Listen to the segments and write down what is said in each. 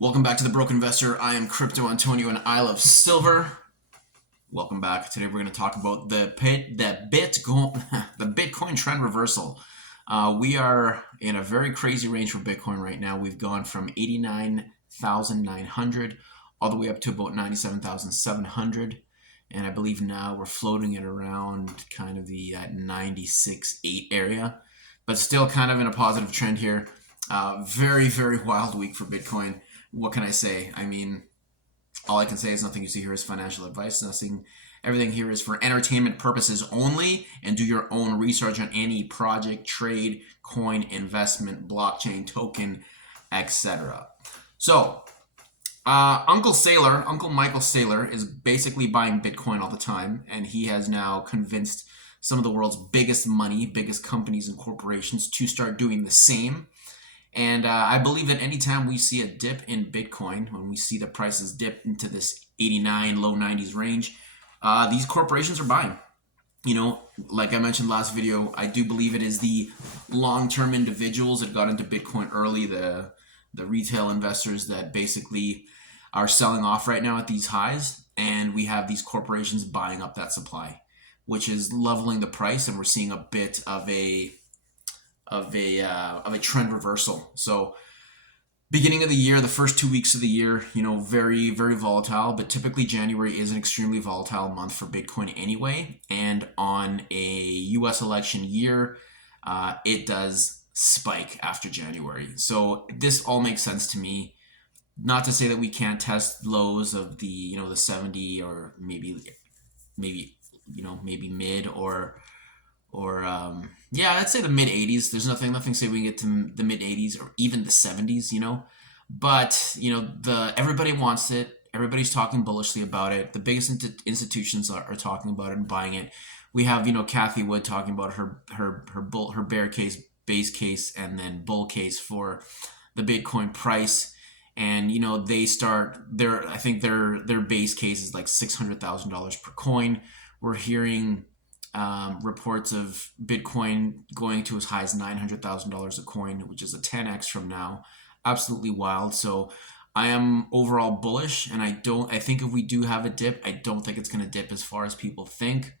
Welcome back to The Broke Investor. I am Crypto Antonio and I love silver. Welcome back. Today we're going to talk about the Bitcoin trend reversal. We are in a very crazy range for Bitcoin right now. We've gone from 89,900 all the way up to about 97,700. And I believe now we're floating at around kind of the 96.8 area, but still kind of in a positive trend here. Very, very wild week for Bitcoin. What can I say? I mean, all I can say is nothing you see here is financial advice. Nothing. Everything here is for entertainment purposes only, and do your own research on any project, trade, coin, investment, blockchain, token, etc. So, Uncle Michael Saylor, is basically buying Bitcoin all the time, and he has now convinced some of the world's biggest companies and corporations to start doing the same. And I believe that anytime we see a dip in Bitcoin, when we see the prices dip into this 89, low 90s range, these corporations are buying. Like I mentioned last video, I do believe it is the long-term individuals that got into Bitcoin early, the retail investors that basically are selling off right now at these highs, and we have these corporations buying up that supply, which is leveling the price, and we're seeing a bit of a trend reversal. So beginning of the year, the first 2 weeks of the year, very, very volatile, but typically January is an extremely volatile month for Bitcoin anyway. And on a US election year, it does spike after January. So this all makes sense to me. Not to say that we can't test lows of the 70, or maybe mid, or yeah, I'd say the mid 80s. There's nothing say we can get to the mid 80s or even the 70s, but everybody wants it. Everybody's talking bullishly about it. The biggest institutions are talking about it and buying it. We have Kathy Wood talking about her bear case, base case, and then bull case for the Bitcoin price. And I think their base case is like $600,000 per coin. We're hearing reports of Bitcoin going to as high as $900,000 a coin, which is a 10x from now. Absolutely wild. So I am overall bullish, and I think if we do have a dip, I don't think it's going to dip as far as people think.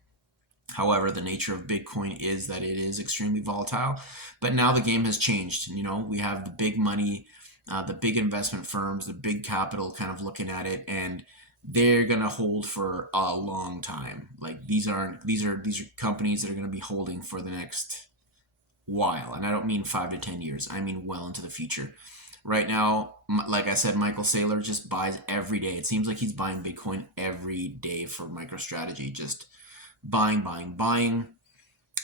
However, the nature of Bitcoin is that it is extremely volatile. But now the game has changed. We have the big money, the big investment firms, the big capital kind of looking at it, and they're gonna hold for a long time. Like these are companies that are gonna be holding for the next while, and I don't mean 5 to 10 years. I mean well into the future. Right now, like I said, Michael Saylor just buys every day. It seems like he's buying Bitcoin every day for MicroStrategy, just buying, buying, buying.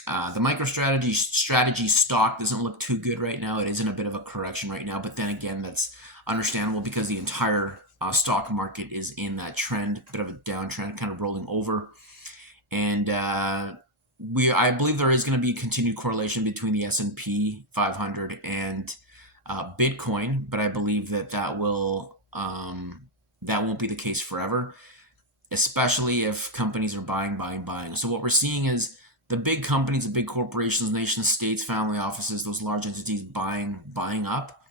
The MicroStrategy stock doesn't look too good right now. It is in a bit of a correction right now, but then again, that's understandable because the entire stock market is in that trend, bit of a downtrend, kind of rolling over. And I believe there is going to be continued correlation between the S&P 500 and Bitcoin, but I believe that won't be the case forever, especially if companies are buying, buying, buying. So what we're seeing is the big companies, the big corporations, nation states, family offices, those large entities buying up.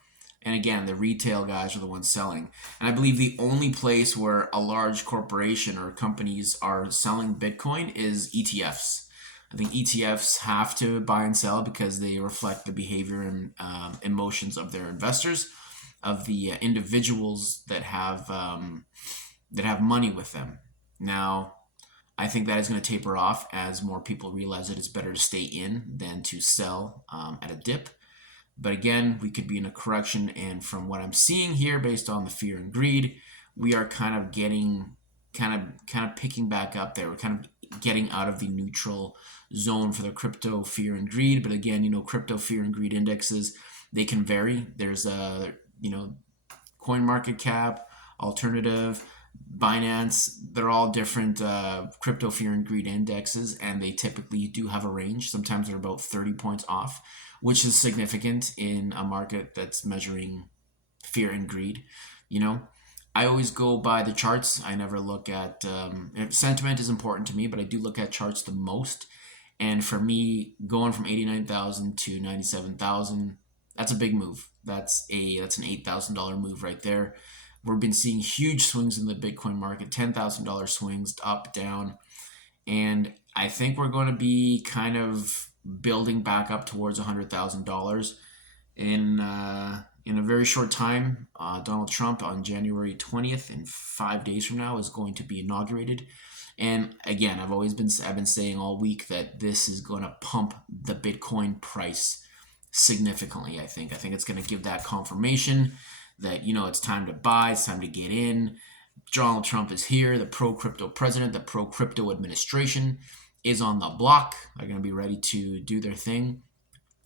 And again, the retail guys are the ones selling. And I believe the only place where a large corporation or companies are selling Bitcoin is ETFs. I think ETFs have to buy and sell because they reflect the behavior and emotions of their investors, of the individuals that have money with them. Now, I think that is going to taper off as more people realize that it's better to stay in than to sell at a dip. But again, we could be in a correction, and from what I'm seeing here, based on the fear and greed, we are kind of picking back up there. We're kind of getting out of the neutral zone for the crypto fear and greed. But again, crypto fear and greed indexes, they can vary. There's coin market cap, alternative, Binance, they're all different crypto fear and greed indexes, and they typically do have a range. Sometimes they're about 30 points off, which is significant in a market that's measuring fear and greed. I always go by the charts. I never look at sentiment is important to me, but I do look at charts the most. And for me, going from 89,000 to 97,000, That's a big move. That's an $8,000 move right there. We've been seeing huge swings in the Bitcoin market, $10,000 swings up, down, and I think we're going to be kind of building back up towards $100,000 in a very short time. Donald Trump on January 20th, in 5 days from now, is going to be inaugurated. And again, I've been saying all week that this is going to pump the Bitcoin price significantly. I think it's going to give that confirmation that it's time to buy, it's time to get in. Donald Trump is here, the pro crypto president, the pro crypto administration is on the block. They're going to be ready to do their thing.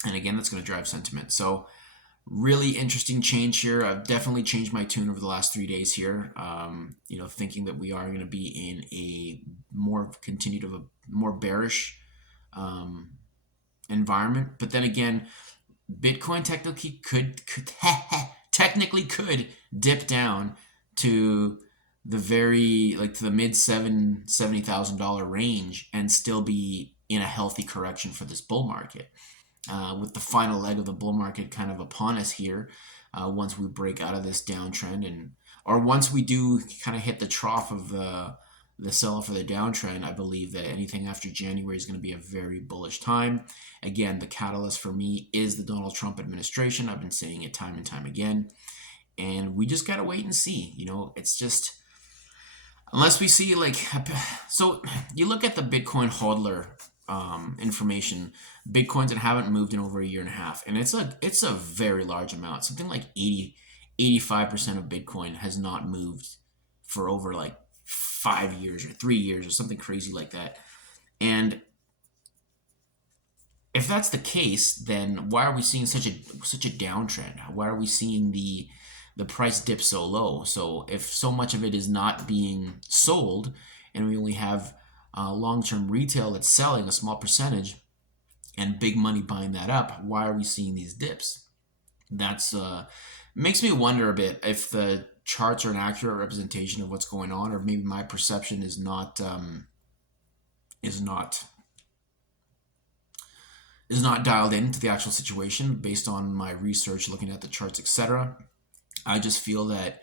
And again, that's going to drive sentiment. So really interesting change here. I've definitely changed my tune over the last 3 days here. Thinking that we are going to be in a more bearish environment. But then again, Bitcoin technically could dip down to the mid $70,000 range and still be in a healthy correction for this bull market. With the final leg of the bull market kind of upon us here, once we break out of this downtrend or once we do kind of hit the trough of the sell-off or the downtrend, I believe that anything after January is going to be a very bullish time. Again, the catalyst for me is the Donald Trump administration. I've been saying it time and time again, and we just got to wait and see. It's just, unless we see so you look at the Bitcoin hodler information, Bitcoins that haven't moved in over a year and a half, and it's a very large amount. Something like 85% of Bitcoin has not moved for over 5 years or 3 years or something crazy like that. And if that's the case, then why are we seeing such a downtrend? Why are we seeing the price dip so low? So if so much of it is not being sold, and we only have long-term retail that's selling a small percentage and big money buying that up, why are we seeing these dips? That's makes me wonder a bit if the charts are an accurate representation of what's going on, or maybe my perception is not dialed into the actual situation based on my research, looking at the charts, etc. I just feel that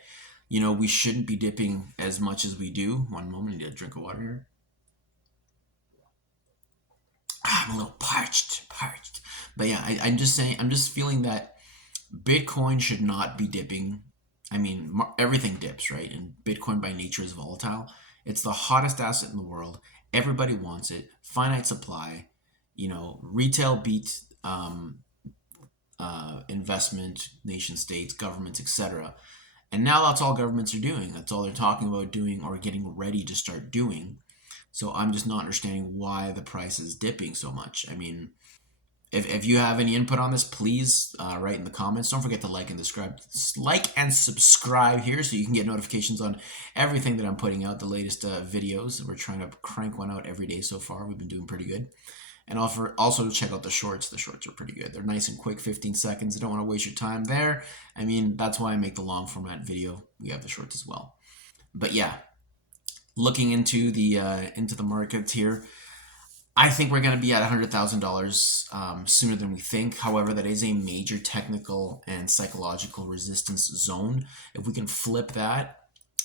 we shouldn't be dipping as much as we do. One moment, I need a drink of water here. I'm a little parched. But yeah, I'm just saying, I'm just feeling that Bitcoin should not be dipping. I mean, everything dips, right? And Bitcoin by nature is volatile. It's the hottest asset in the world. Everybody wants it. Finite supply. Retail beats investment, nation states, governments, etc. And now that's all governments are doing. That's all they're talking about doing or getting ready to start doing. So I'm just not understanding why the price is dipping so much. I mean, if you have any input on this, please write in the comments. Don't forget to like and subscribe here so you can get notifications on everything that I'm putting out, the latest videos. We're trying to crank one out every day so far. We've been doing pretty good. And also check out the shorts. The shorts are pretty good. They're nice and quick, 15 seconds. I don't want to waste your time there. I mean, that's why I make the long format video. We have the shorts as well. But yeah, looking into the markets here, I think we're going to be at $100,000 sooner than we think. However, that is a major technical and psychological resistance zone. If we can flip that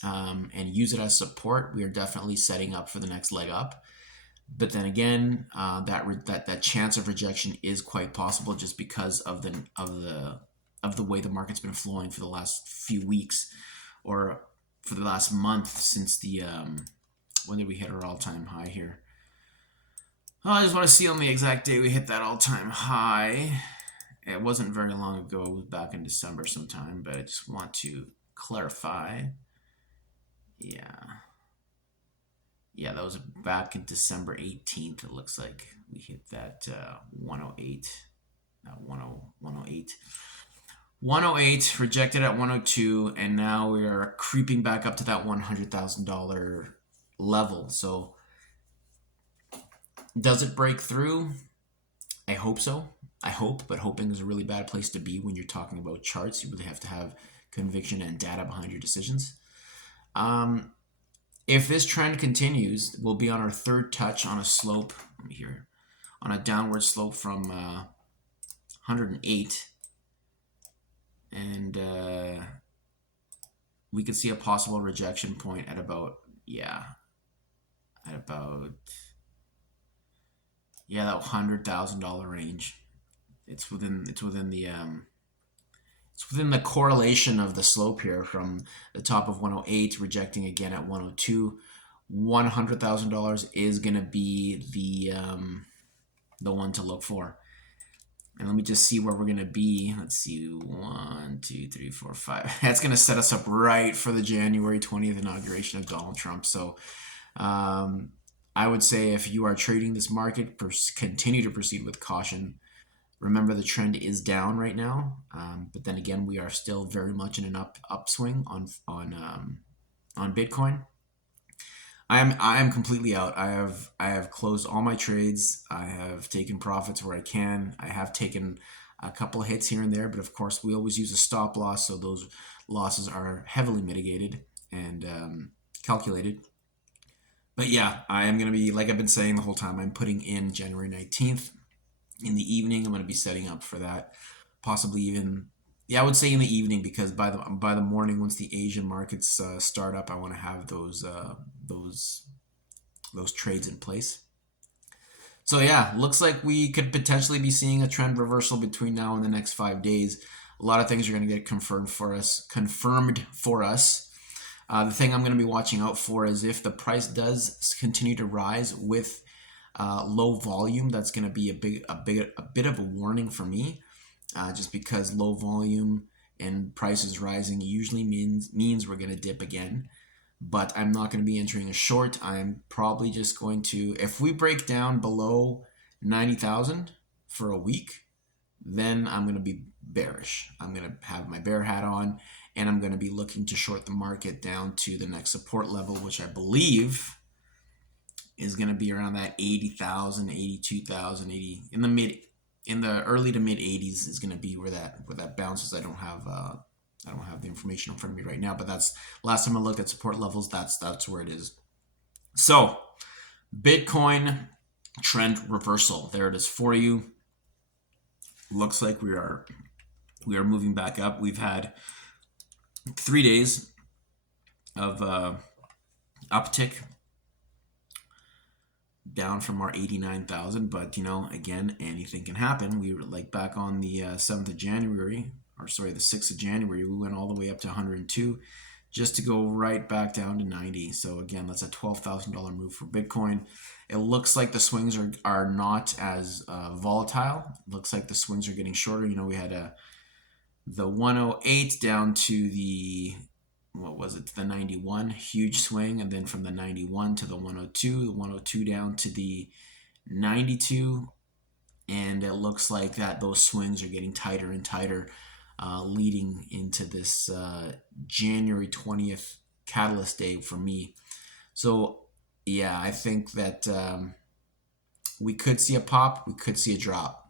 and use it as support, we are definitely setting up for the next leg up. But then again, that chance of rejection is quite possible just because of the way the market's been flowing for the last few weeks, or for the last month since the when did we hit our all-time high here? Oh, I just want to see on the exact day we hit that all-time high. It wasn't very long ago. It was back in December sometime, but I just want to clarify. Yeah, that was back in December 18th. It looks like we hit that 108, not 108. 108, rejected at 102, and now we are creeping back up to that $100,000 level. So does it break through? I hope so. But hoping is a really bad place to be when you're talking about charts. You really have to have conviction and data behind your decisions. If this trend continues, we'll be on our third touch on a slope here, on a downward slope from 108 And we could see a possible rejection point at about, yeah, at about, yeah, that $100,000 range. It's within it's within the correlation of the slope here from the top of 108 rejecting again at 102. $100,000 is gonna be the one to look for. And let me just see where we're gonna be. Let's see, 1, 2, 3, 4, 5. That's gonna set us up right for the January 20th inauguration of Donald Trump. So I would say if you are trading this market, continue to proceed with caution. Remember, the trend is down right now, but then again, we are still very much in an upswing on Bitcoin. I am completely out. I have closed all my trades. I have taken profits where I can. I have taken a couple of hits here and there, but of course, we always use a stop loss, so those losses are heavily mitigated and calculated. But yeah, I am going to be, like I've been saying the whole time, I'm putting in January 19th in the evening. I'm going to be setting up for that, possibly even, yeah, I would say in the evening, because by the morning, once the Asian markets start up, I want to have those those trades in place. So yeah, looks like we could potentially be seeing a trend reversal between now and the next 5 days. A lot of things are going to get confirmed for us. The thing I'm going to be watching out for is if the price does continue to rise with low volume. That's going to be a bit of a warning for me, just because low volume and prices rising usually means we're going to dip again. But I'm not going to be entering a short. I'm probably just going to, if we break down below 90,000 for a week, then I'm going to be bearish. I'm going to have my bear hat on, and I'm going to be looking to short the market down to the next support level, which I believe is going to be around that 80,000, 82,000, 80 in the early to mid 80s is going to be where that bounces. I don't have the information in front of me right now, but that's last time I looked at support levels. That's where it is. So Bitcoin trend reversal. There it is for you. Looks like we are moving back up. We've had 3 days of uptick down from our 89,000, but again, anything can happen. We were like back on the 7th of January, or sorry, the 6th of January, we went all the way up to 102 just to go right back down to 90. So again, that's a $12,000 move for Bitcoin. It looks like the swings are not as volatile. It looks like the swings are getting shorter. We had the 108 down to the, what was it, the 91, huge swing, and then from the 91 to the 102, the 102 down to the 92, and it looks like that those swings are getting tighter and tighter, leading into this January 20th catalyst day for me. So yeah, I think that we could see a pop, we could see a drop.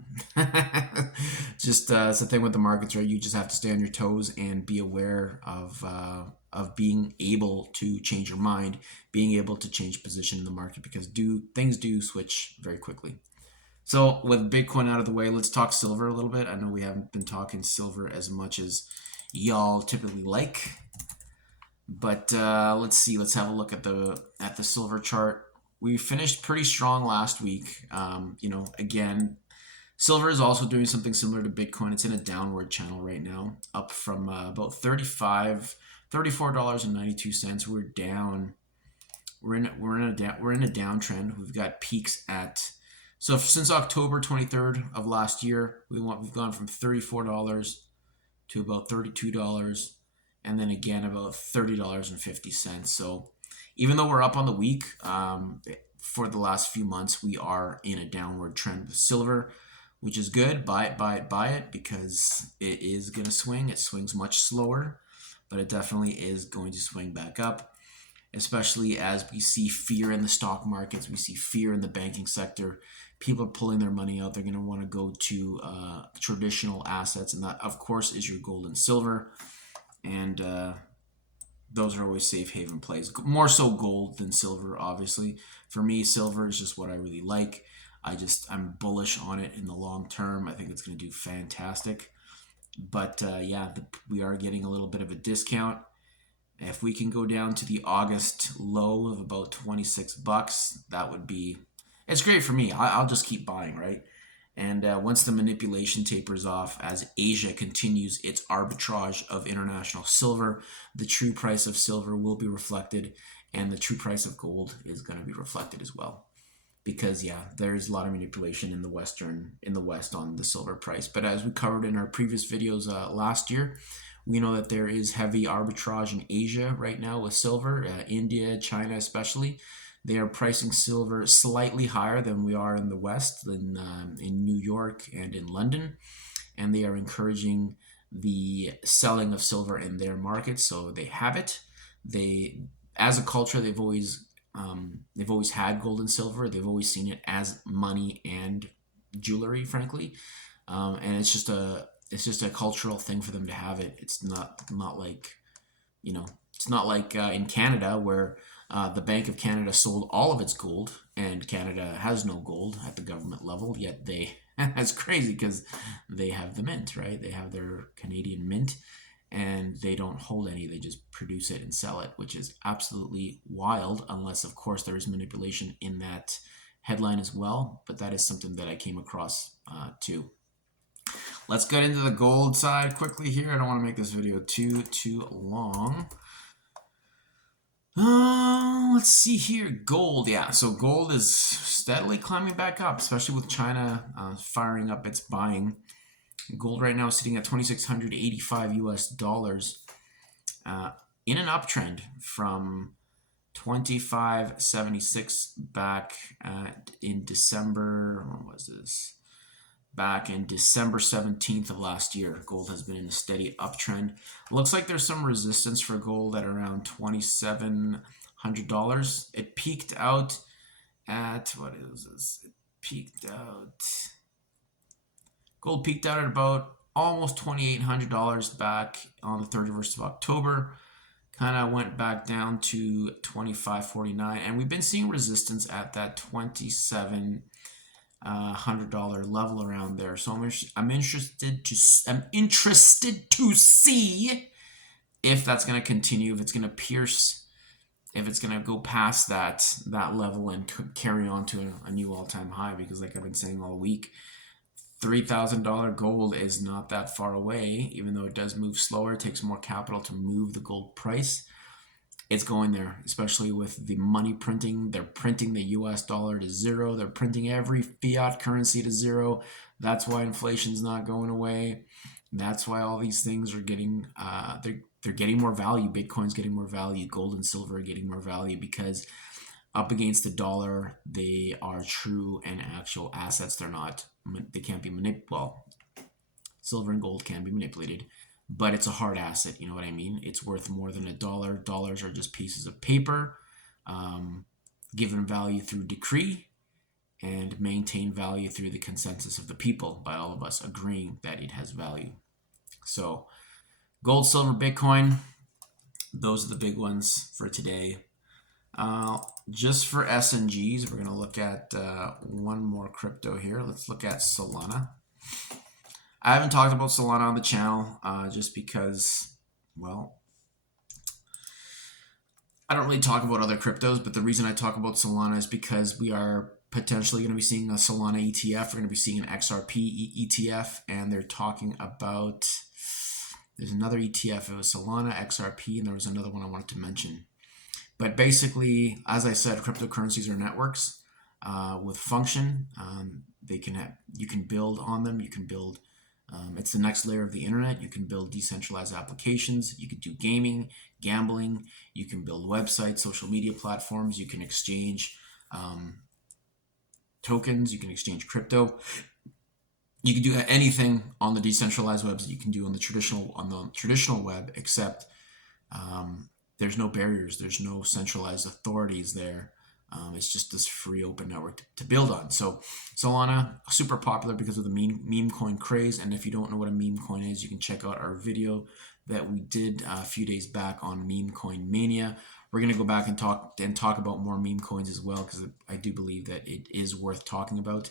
Just it's the thing with the markets, right? You just have to stay on your toes and be aware of being able to change your mind, being able to change position in the market, because things do switch very quickly. So with Bitcoin out of the way, let's talk silver a little bit. I know we haven't been talking silver as much as y'all typically like, but let's see. Let's have a look at the silver chart. We finished pretty strong last week. Again, silver is also doing something similar to Bitcoin. It's in a downward channel right now, up from about $34.92. We're down. We're in a downtrend. We've got peaks at, so since October 23rd of last year, we've gone from $34 to about $32, and then again about $30.50. So even though we're up on the week, for the last few months, we are in a downward trend with silver, which is good. Buy it, because it is going to swing. It swings much slower, but it definitely is going to swing back up, especially as we see fear in the stock markets. We see fear in the banking sector. People are pulling their money out. They're going to want to go to traditional assets, and that, of course, is your gold and silver. And those are always safe haven plays. More so gold than silver, obviously. For me, silver is just what I really like. I'm bullish on it in the long term. I think it's going to do fantastic. But yeah, we are getting a little bit of a discount. If we can go down to the August low of about 26 bucks, that would be, it's great for me. I'll just keep buying, right? And once the manipulation tapers off, as Asia continues its arbitrage of international silver, the true price of silver will be reflected, and the true price of gold is going to be reflected as well. Because yeah, there's a lot of manipulation in the West on the silver price. But as we covered in our previous videos last year, we know that there is heavy arbitrage in Asia right now with silver, India, China especially. They are pricing silver slightly higher than we are in the West, in New York and in London, and they are encouraging the selling of silver in their markets. So they have it. They, as a culture, they've always had gold and silver. They've always seen it as money and jewelry, frankly, and it's just a cultural thing for them to have it. It's not like, you know, it's not like in Canada where the Bank of Canada sold all of its gold, and Canada has no gold at the government level. Yet they, that's crazy because they have the mint, right? They have their Canadian mint, and they don't hold any. They just produce it and sell it, which is absolutely wild. Unless, of course, there is manipulation in that headline as well. But that is something that I came across too. Let's get into the gold side quickly here. I don't want to make this video too long. Let's see here. Gold, yeah. So gold is steadily climbing back up, especially with China firing up its buying. Gold right now is sitting at 2,685 US dollars, in an uptrend from 25.76 back in December. When was this? Back in December 17th of last year. Gold has been in a steady uptrend. Looks like there's some resistance for gold at around $2,700. It peaked out at, what is this? Gold peaked out at about almost $2,800 back on the 31st of October. Kind of went back down to 25.49, and we've been seeing resistance at that $2,700 level around there. So I'm interested to see if that's going to continue, if it's going to pierce, if it's going to go past that level and carry on to a new all-time high. Because like I've been saying all week, $3,000 gold is not that far away, even though it does move slower. It takes more capital to move the gold price. It's going there, especially with the money printing. They're printing the US dollar to zero. They're printing every fiat currency to zero. That's why inflation's not going away. That's why all these things are getting, they're getting more value. Bitcoin's getting more value. Gold and silver are getting more value because up against the dollar, they are true and actual assets. They can't be manipulated. Well, silver and gold can be manipulated, but it's a hard asset. You know what I mean? It's worth more than a dollar. Dollars are just pieces of paper, given value through decree and maintain value through the consensus of the people, by all of us agreeing that it has value. So gold, silver, Bitcoin, those are the big ones for today. Just for S&Gs, we're going to look at one more crypto here. Let's look at Solana. I haven't talked about Solana on the channel just because, well, I don't really talk about other cryptos, but the reason I talk about Solana is because we are potentially going to be seeing a Solana ETF. We're going to be seeing an XRP ETF, and they're talking about, there's another ETF. It was Solana, XRP, and there was another one I wanted to mention. But basically, as I said, cryptocurrencies are networks with function. You can build on them. You can build. It's the next layer of the internet. You can build decentralized applications. You can do gaming, gambling. You can build websites, social media platforms. You can exchange tokens. You can exchange crypto. You can do anything on the decentralized webs that you can do on the traditional web, except there's no barriers. There's no centralized authorities there. It's just this free open network to build on. So Solana, super popular because of the meme coin craze. And if you don't know what a meme coin is, you can check out our video that we did a few days back on meme coin mania. We're going to go back and talk about more meme coins as well, because I do believe that it is worth talking about.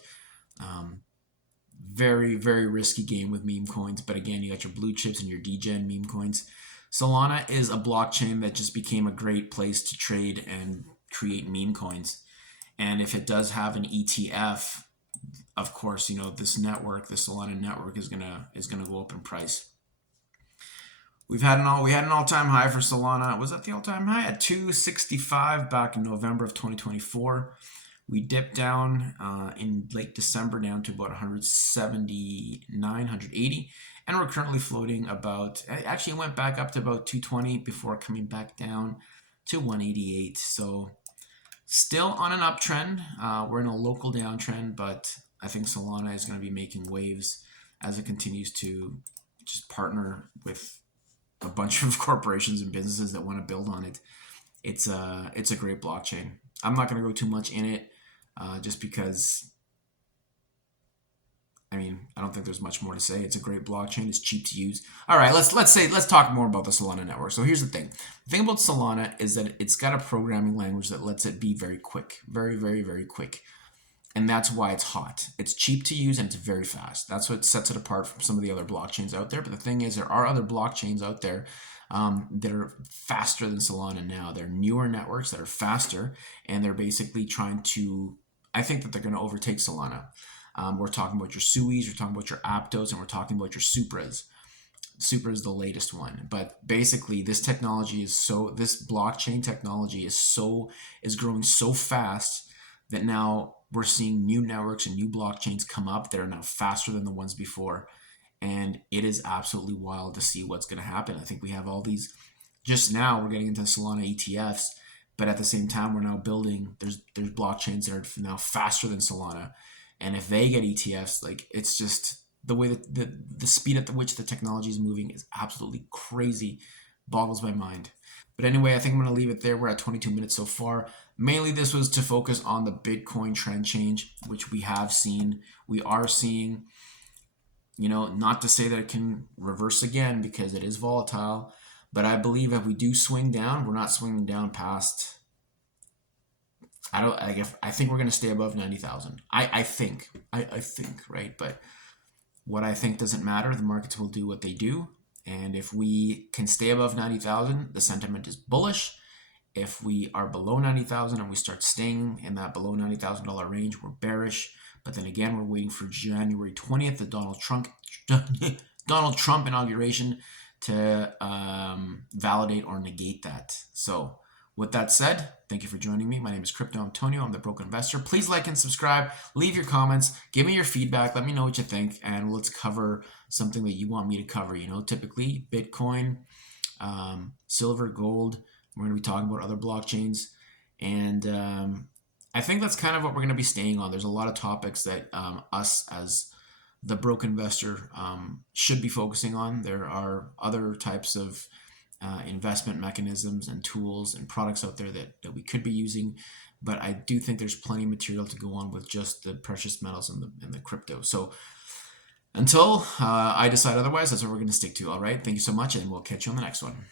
Very, very risky game with meme coins. But again, you got your blue chips and your degen meme coins. Solana is a blockchain that just became a great place to trade and create meme coins. And if it does have an ETF, of course, this network, the Solana network, is gonna go up in price. We had an all-time high for Solana. Was that the all-time high at 265 back in November of 2024? We dipped down in late December down to about 179, 180, and we're currently floating about. Actually, it went back up to about 220 before coming back down to 188. So still on an uptrend. We're in a local downtrend, but I think Solana is going to be making waves as it continues to just partner with a bunch of corporations and businesses that want to build on it. It's a great blockchain. I'm not going to go too much in it, just because I don't think there's much more to say. It's a great blockchain. It's cheap to use. All right, let's talk more about the Solana network. So here's the thing. The thing about Solana is that it's got a programming language that lets it be very quick, very, very, very quick. And that's why it's hot. It's cheap to use and it's very fast. That's what sets it apart from some of the other blockchains out there. But the thing is, there are other blockchains out there that are faster than Solana now. They're newer networks that are faster, and they're basically trying to, I think that they're going to overtake Solana. We're talking about your SUIs, we're talking about your Aptos, and we're talking about your Supras. Supra is the latest one, but basically this blockchain technology is growing so fast that now we're seeing new networks and new blockchains come up that are now faster than the ones before. And it is absolutely wild to see what's going to happen. I think we have all these, just now we're getting into Solana ETFs, but at the same time we're now building, there's blockchains that are now faster than Solana. And if they get ETFs, like, it's just the way that the speed at which the technology is moving is absolutely crazy, boggles my mind. But anyway, I think I'm going to leave it there. We're at 22 minutes so far. Mainly this was to focus on the Bitcoin trend change, which we are seeing, not to say that it can reverse again because it is volatile, but I believe if we do swing down, we're not swinging down past, I think we're going to stay above 90,000. I think, right? But what I think doesn't matter. The markets will do what they do. And if we can stay above 90,000, the sentiment is bullish. If we are below 90,000 and we start staying in that below $90,000 range, we're bearish. But then again, we're waiting for January 20th, the Donald Trump inauguration, to validate or negate that. So with that said, thank you for joining me. My name is Crypto Antonio. I'm the Broken Investor. Please like and subscribe. Leave your comments. Give me your feedback. Let me know what you think. And let's cover something that you want me to cover. Typically Bitcoin, silver, gold. We're going to be talking about other blockchains. And I think that's kind of what we're going to be staying on. There's a lot of topics that us as the Broken Investor should be focusing on. There are other types of investment mechanisms and tools and products out there that we could be using, but I do think there's plenty of material to go on with just the precious metals and the crypto. So until I decide otherwise, that's what we're going to stick to. All right, thank you so much, and we'll catch you on the next one.